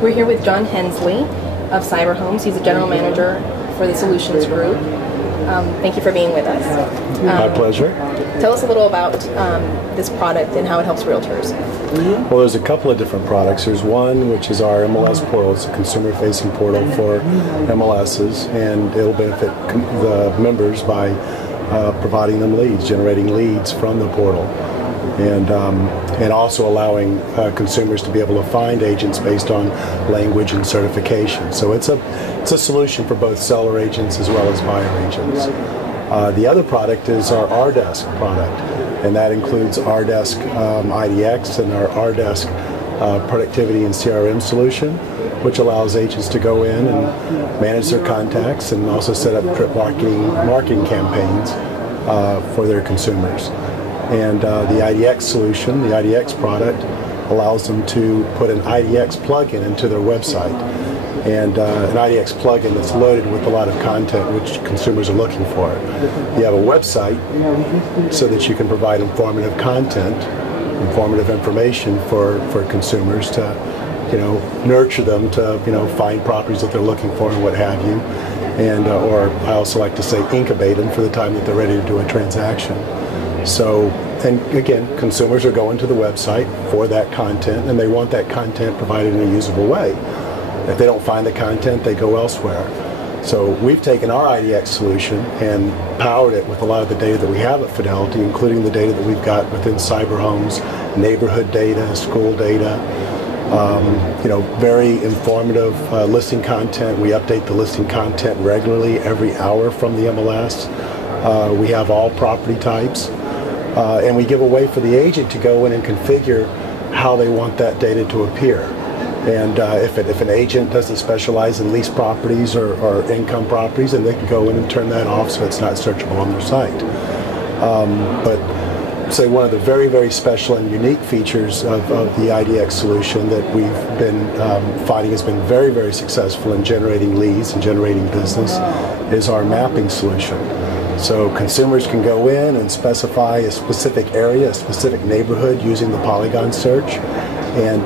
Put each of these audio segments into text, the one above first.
We're here with John Hensley of Cyberhomes. He's a general manager for the Solutions Group. Thank you for being with us. My pleasure. Tell us a little about this product and how it helps realtors. Well, there's a couple of different products. There's one which is our MLS portal. It's a consumer-facing portal for MLSs, and it'll benefit the members by providing them leads, generating leads from the portal, and also allowing consumers to be able to find agents based on language and certification. So it's a solution for both seller agents as well as buyer agents. The other product is our RDesk product, and that includes RDesk IDX and our RDesk productivity and CRM solution, which allows agents to go in and manage their contacts and also set up drip marketing campaigns for their consumers. And the IDX solution, the IDX product, allows them to put an IDX plugin into their website. And an IDX plugin that's loaded with a lot of content which consumers are looking for. You have a website so that you can provide informative content, informative information for consumers to, nurture them to, find properties that they're looking for and what have you. And or I also like to say incubate them for the time that they're ready to do a transaction. So, and again, consumers are going to the website for that content, and they want that content provided in a usable way. If they don't find the content, they go elsewhere. So we've taken our IDX solution and powered it with a lot of the data that we have at Fidelity, including the data that we've got within Cyberhomes, neighborhood data, school data, very informative listing content. We update the listing content regularly every hour from the MLS. We have all property types. And we give a way for the agent to go in and configure how they want that data to appear. And if an agent doesn't specialize in lease properties or income properties, then they can go in and turn that off so it's not searchable on their site. But say one of the very, very special and unique features of the IDX solution that we've been finding has been very, very successful in generating leads and generating business is our mapping solution. So consumers can go in and specify a specific area, a specific neighborhood using the polygon search, and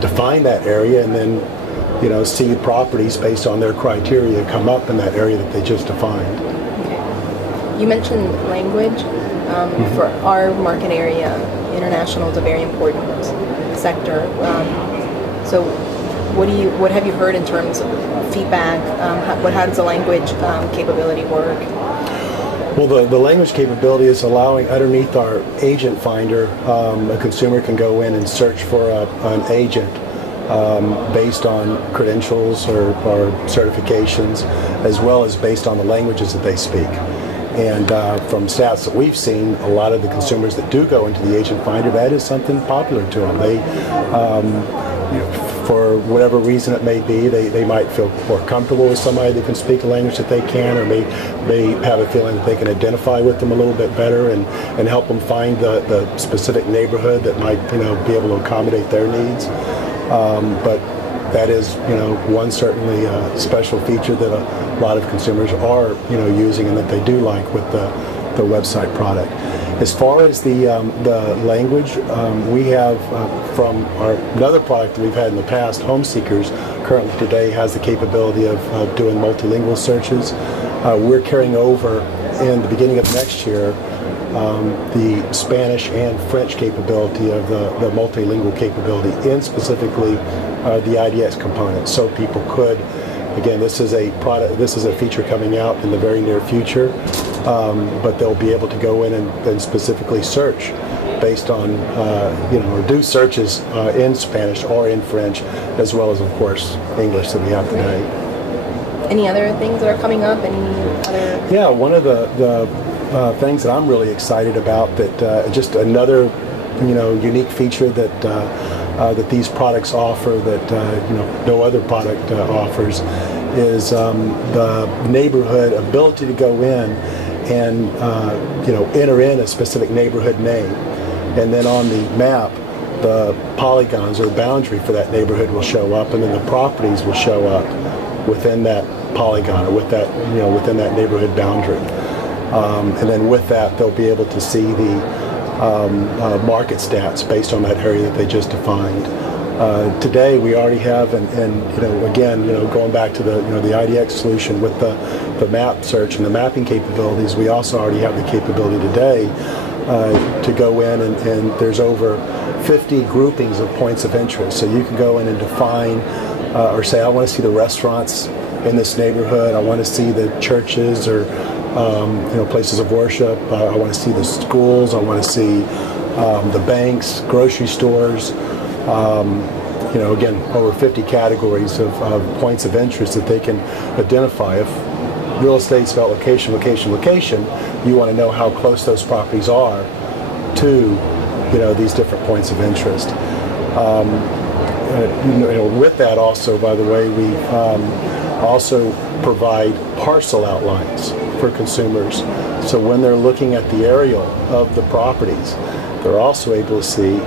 define that area, and then see properties based on their criteria come up in that area that they just defined. Okay. You mentioned language. For our market area, international is a very important sector. So what have you heard in terms of feedback? How does the language capability work? Well, the language capability is allowing, underneath our agent finder, a consumer can go in and search for an agent based on credentials or certifications, as well as based on the languages that they speak. And from stats that we've seen, a lot of the consumers that do go into the agent finder, that is something popular to them. They, for whatever reason it may be, they might feel more comfortable with somebody that can speak a language that they can, or may have a feeling that they can identify with them a little bit better and help them find the specific neighborhood that might be able to accommodate their needs. But that is one certainly special feature that a lot of consumers are using and that they do like with the website product. As far as the language, we have from another product that we've had in the past, Home Seekers, currently today has the capability of doing multilingual searches. We're carrying over in the beginning of next year the Spanish and French capability of the multilingual capability in specifically the IDX component, so people could. Again, this is a product. This is a feature coming out in the very near future, but they'll be able to go in and specifically search based on, or do searches in Spanish or in French, as well as, of course, English that we have today. Any other things that are coming up? Any other? Yeah, one of the things that I'm really excited about, that just another, unique feature that that these products offer that no other product offers, is the neighborhood ability to go in and enter in a specific neighborhood name, and then on the map the polygons or boundary for that neighborhood will show up, and then the properties will show up within that polygon or with that within that neighborhood boundary, and then with that they'll be able to see the market stats based on that area that they just defined. Today we already have, and again, going back to the the IDX solution with the map search and the mapping capabilities, we also already have the capability today to go in and there's over 50 groupings of points of interest. So you can go in and define or say, I want to see the restaurants in this neighborhood, I want to see the churches or places of worship, I want to see the schools, I want to see the banks, grocery stores. Again, over 50 categories of points of interest that they can identify. If real estate's about location, location, location, you want to know how close those properties are to, these different points of interest. With that also, by the way, we also provide parcel outlines for consumers. So when they're looking at the aerial of the properties, they're also able to see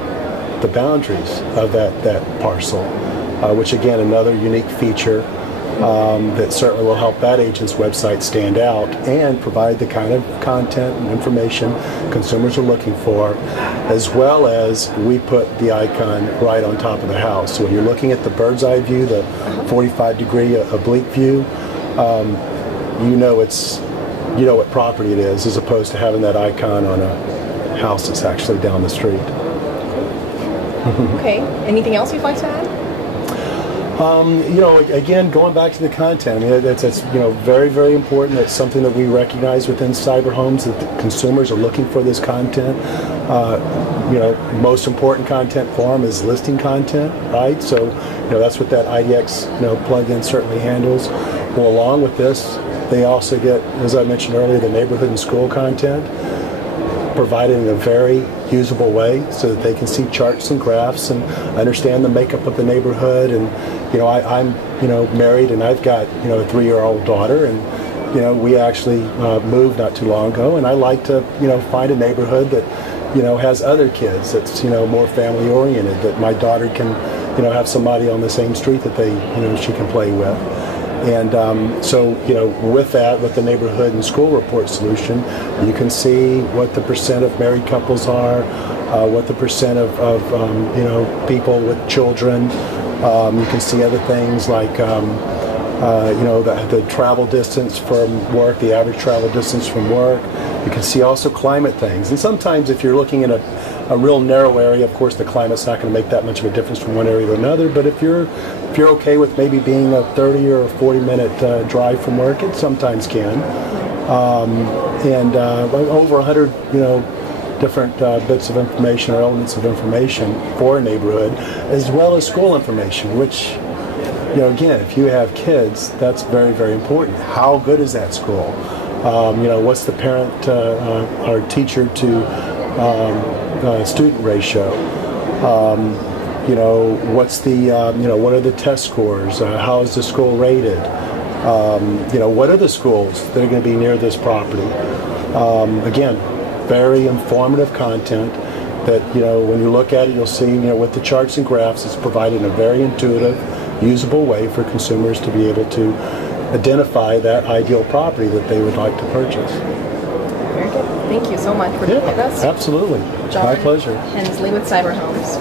the boundaries of that parcel, which again, another unique feature that certainly will help that agent's website stand out and provide the kind of content and information consumers are looking for, as well as we put the icon right on top of the house. So when you're looking at the bird's eye view, the 45-degree oblique view, you know what property it is, as opposed to having that icon on a house that's actually down the street. Okay. Anything else you'd like to add? Again, going back to the content, I mean, it's very, very important. It's something that we recognize within Cyberhomes, that the consumers are looking for this content. Most important content for them is listing content, right? So, that's what that IDX plugin certainly handles. Well, along with this, they also get, as I mentioned earlier, the neighborhood and school content provided in a very usable way so that they can see charts and graphs and understand the makeup of the neighborhood. And I'm married, and I've got a 3-year-old daughter, and we actually moved not too long ago, and I like to find a neighborhood that has other kids, that's more family oriented, that my daughter can have somebody on the same street that she can play with. And with that, with the neighborhood and school report solution, you can see what the percent of married couples are, what the percent of people with children. You can see other things like the travel distance from work, the average travel distance from work. You can see also climate things. And sometimes if you're looking at a real narrow area, of course the climate's not going to make that much of a difference from one area to another, but if you're okay with maybe being a 30 or a 40-minute drive from work, it sometimes can. Over 100 different bits of information or elements of information for a neighborhood, as well as school information, which again, if you have kids, that's very, very important. How good is that school? What's the parent or teacher to student ratio? What's the what are the test scores? How is the school rated? What are the schools that are going to be near this property? Again, very informative content that when you look at it, you'll see with the charts and graphs, it's provided in a very intuitive, usable way for consumers to be able to identify that ideal property that they would like to purchase. Very good. Thank you so much for being with us. Absolutely. John My pleasure. Hensley with Cyberhomes.